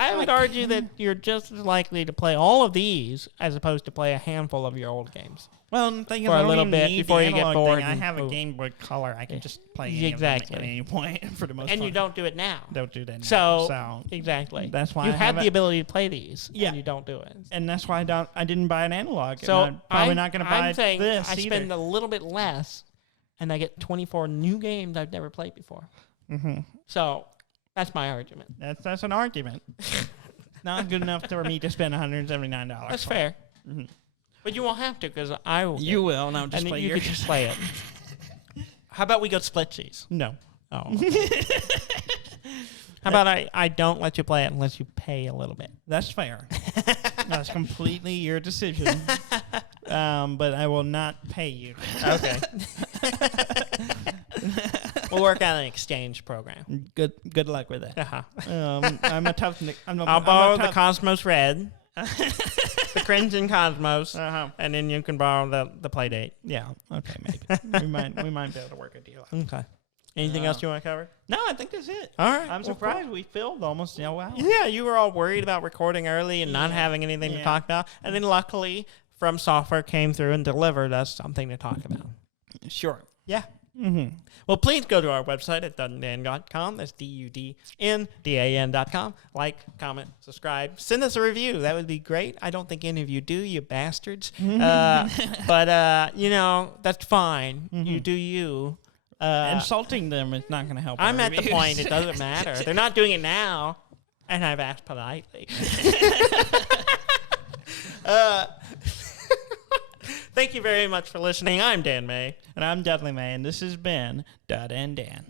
I would argue that you're just as likely to play all of these as opposed to play a handful of your old games. Well, the thing is, For I a don't little even bit need before the you get analog bored thing. I and have a move. Game Boy Color. I can just play Exactly. at any point for the most And part. you don't do it now. Don't do that now. So exactly. That's why you I have the haven't- ability to play these. Yeah. And you don't do it. And that's why I didn't buy an analog. So and I'm probably not going to buy I'm saying this I either. spend a little bit less, and I get 24 new games I've never played before. Mm-hmm. So that's my argument. That's an argument. Not good enough for me to spend $179. That's fair. Mm-hmm. But you won't have to because I will. You will, no, just and play you yours. could just play it. How about we go split cheese? No. Oh. How about I don't let you play it unless you pay a little bit? That's fair. That's completely your decision. But I will not pay you. Okay. We'll work out an exchange program. Good luck with that. Uh-huh. I'm a tough. I'll borrow the Cosmos Red, the Crimson Cosmos, and then you can borrow the play date. Yeah. Okay. Maybe we might be able to work a deal out. Okay. Anything else you want to cover? No, I think that's it. All right. I'm surprised we filled almost an hour. Yeah, you were all worried about recording early and not having anything to talk about, and then luckily, From Software came through and delivered us something to talk about. Sure. Yeah. Mm-hmm. Well, please go to our website at duddan.com. That's DUDNDAN.com. Like, comment, subscribe. Send us a review. That would be great. I don't think any of you do, you bastards. But, that's fine. Mm-hmm. You do you. Insulting them is not going to help. I'm our at the reviews. point it doesn't matter. They're not doing it now, and I've asked politely. Thank you very much for listening. I'm Dan May. And I'm Dudley May, and this has been Dud and Dan.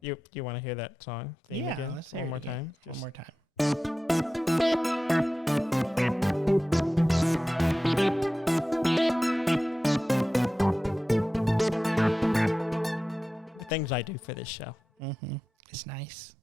You want to hear that song theme Yeah, again? let's hear One it more again. time. One more time. The things I do for this show. Mm-hmm. It's nice.